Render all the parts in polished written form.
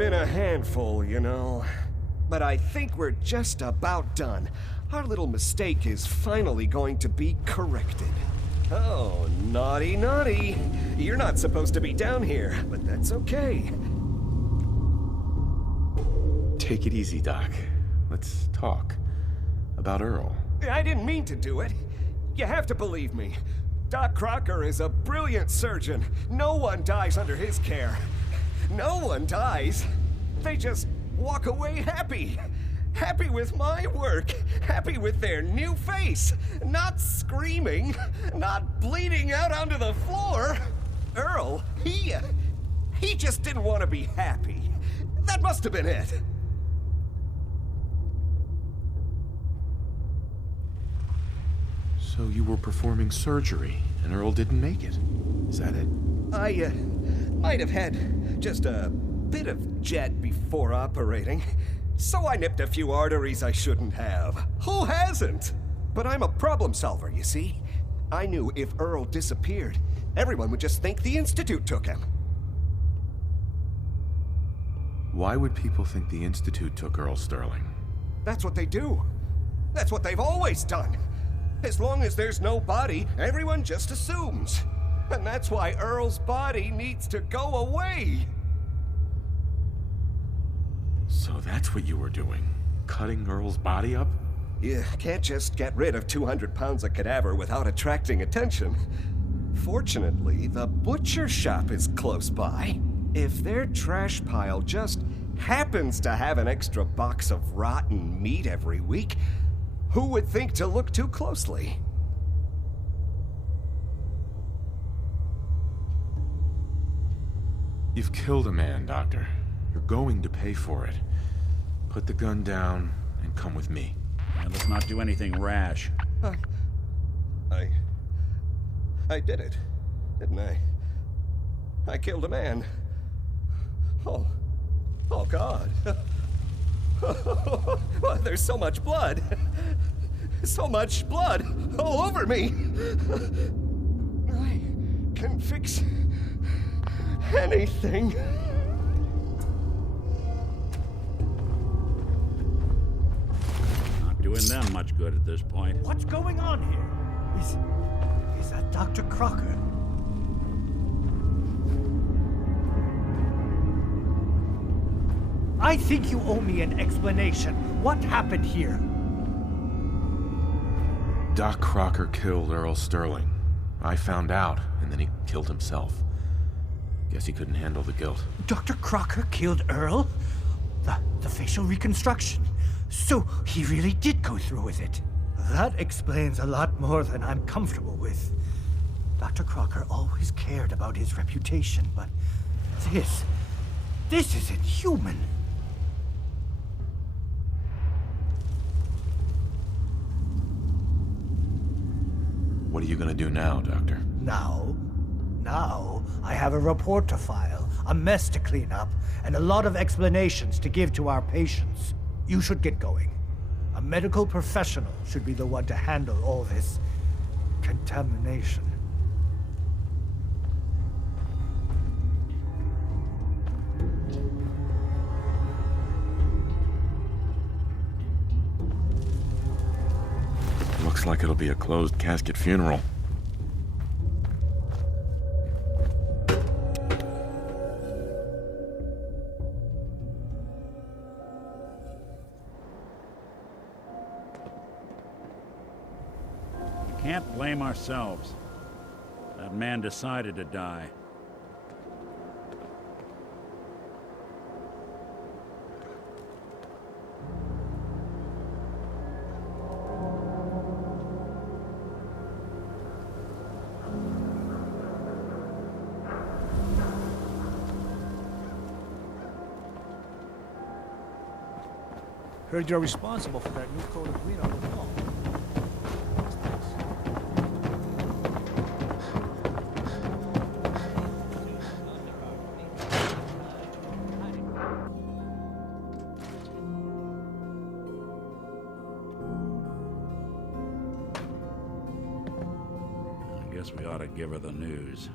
been a handful, you know. But I think we're just about done. Our little mistake is finally going to be corrected. Oh, naughty, naughty. You're not supposed to be down here, but that's okay. Take it easy, Doc. Let's talk. About Earl. I didn't mean to do it. You have to believe me. Doc Crocker is a brilliant surgeon. No one dies under his care. No one dies. They just walk away happy. Happy with my work. Happy with their new face. Not screaming. Not bleeding out onto the floor. Earl, he just didn't want to be happy. That must have been it. So you were performing surgery, and Earl didn't make it. Is that it? I, might have had just a bit of jet before operating. So I nipped a few arteries I shouldn't have. Who hasn't? But I'm a problem solver, you see. I knew if Earl disappeared, everyone would just think the Institute took him. Why would people think the Institute took Earl Sterling? That's what they do. That's what they've always done. As long as there's no body, everyone just assumes. And that's why Earl's body needs to go away. So that's what you were doing? Cutting Earl's body up? You can't just get rid of 200 pounds of cadaver without attracting attention. Fortunately, the butcher shop is close by. If their trash pile just happens to have an extra box of rotten meat every week, who would think to look too closely? You've killed a man, Doctor. You're going to pay for it. Put the gun down and come with me. And let's not do anything rash. I did it, didn't I? I killed a man. Oh God. Well, there's so much blood. So much blood all over me. I can fix anything. Not doing them much good at this point. What's going on here? Is that Dr. Crocker? I think you owe me an explanation. What happened here? Doc Crocker killed Earl Sterling. I found out, and then he killed himself. Guess he couldn't handle the guilt. Dr. Crocker killed Earl? The facial reconstruction. So he really did go through with it. That explains a lot more than I'm comfortable with. Dr. Crocker always cared about his reputation, but this isn't human. What are you gonna do now, Doctor? Now, I have a report to file, a mess to clean up, and a lot of explanations to give to our patients. You should get going. A medical professional should be the one to handle all this contamination. Looks like it'll be a closed casket funeral. We can't blame ourselves. That man decided to die. Heard you're responsible for that new coat of green on the wall. I guess we ought to give her the news.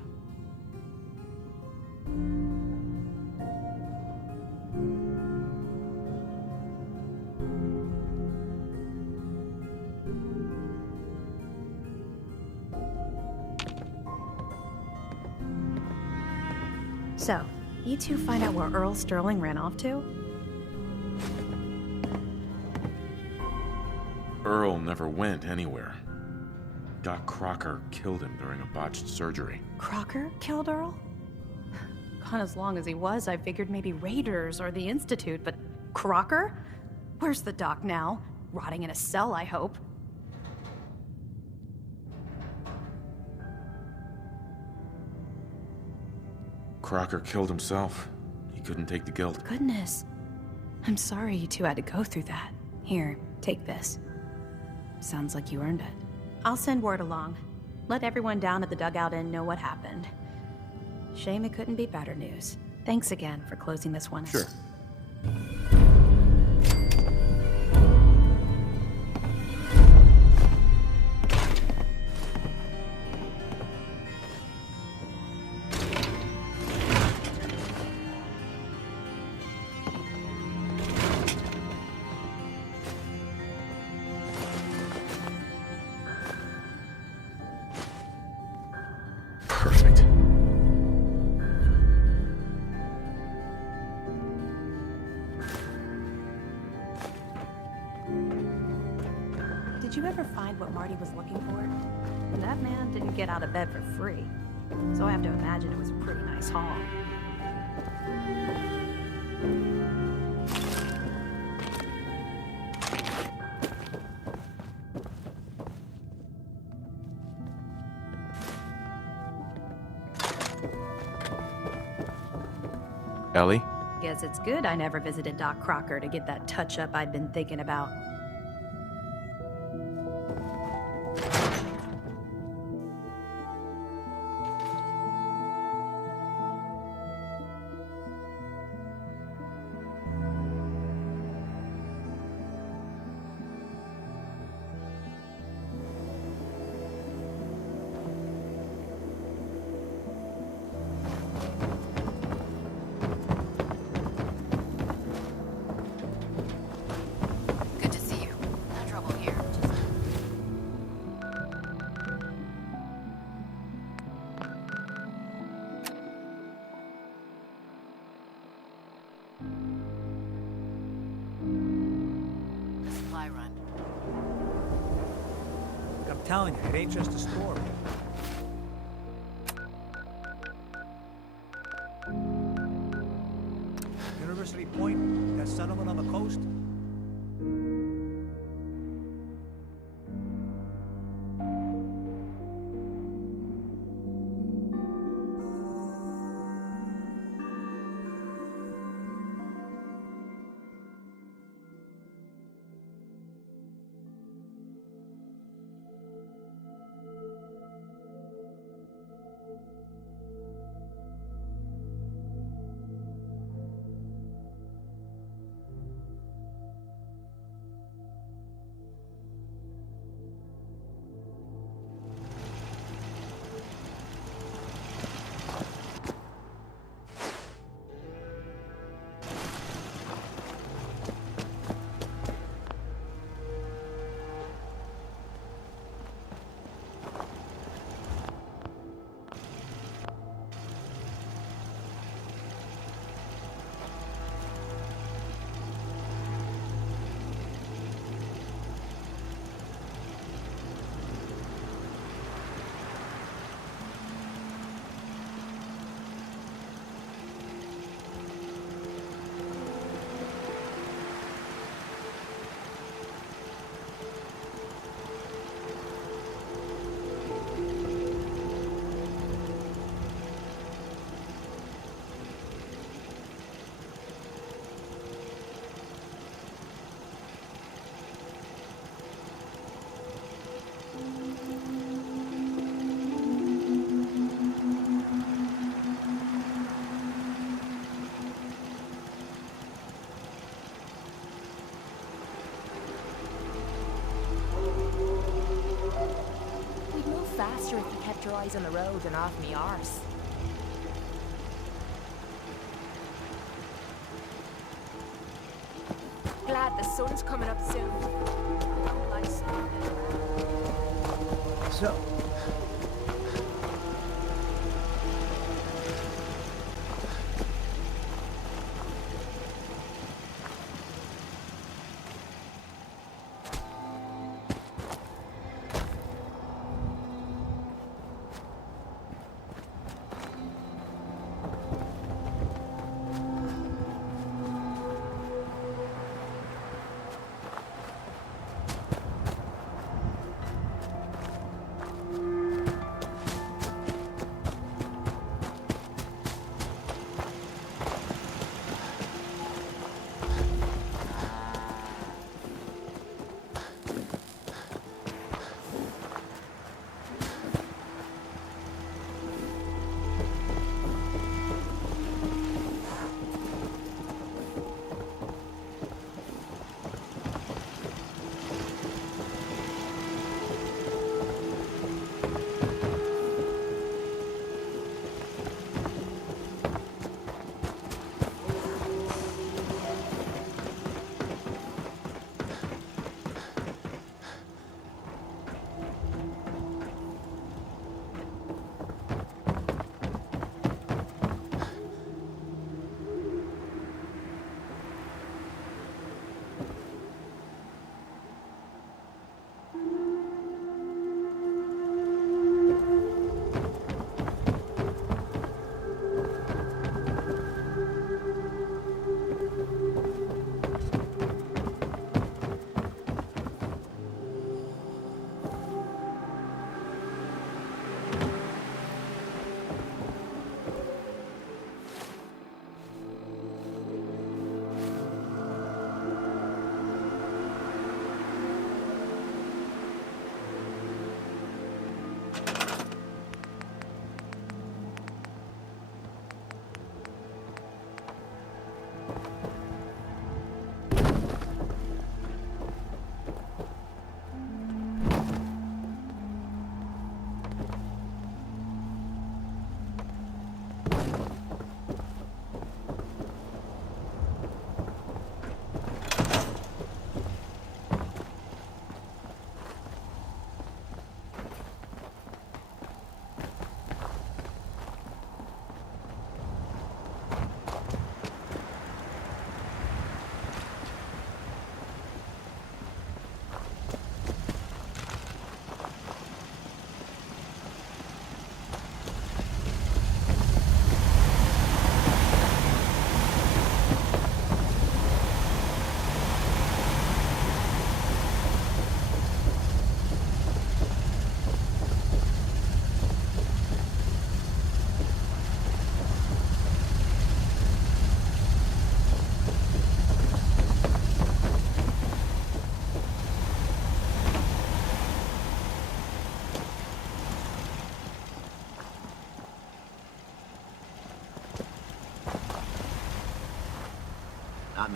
So, you two find out where Earl Sterling ran off to? Earl never went anywhere. Doc Crocker killed him during a botched surgery. Crocker killed Earl? Gone as long as he was, I figured maybe Raiders or the Institute, but Crocker? Where's the doc now? Rotting in a cell, I hope. Crocker killed himself. He couldn't take the guilt. Goodness. I'm sorry you two had to go through that. Here, take this. Sounds like you earned it. I'll send word along. Let everyone down at the Dugout Inn know what happened. Shame it couldn't be better news. Thanks again for closing this one in. Sure. Perfect. Did you ever find what Marty was looking for? That man didn't get out of bed for free, so I have to imagine it was a pretty nice haul. Ellie? Guess it's good I never visited Doc Crocker to get that touch-up I'd been thinking about. Good to see you. No trouble here. The supply run. I'm telling you, it ain't just a store. University Point, that settlement on the coast? We'd move faster if you kept your eyes on the road and off me arse. Glad the sun's coming up soon. Nice. So,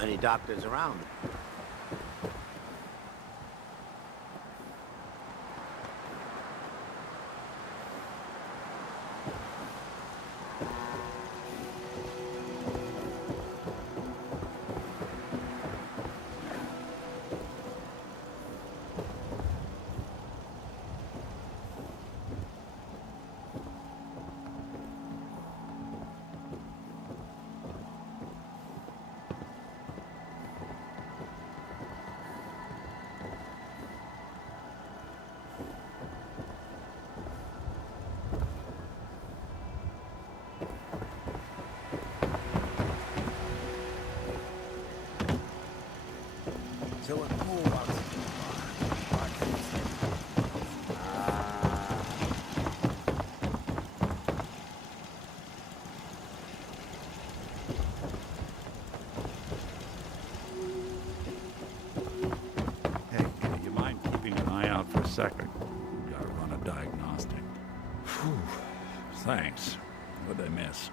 many doctors around. So it moves. Hey, you mind keeping an eye out for a second? Gotta run a diagnostic. Whew. Thanks. What'd I miss?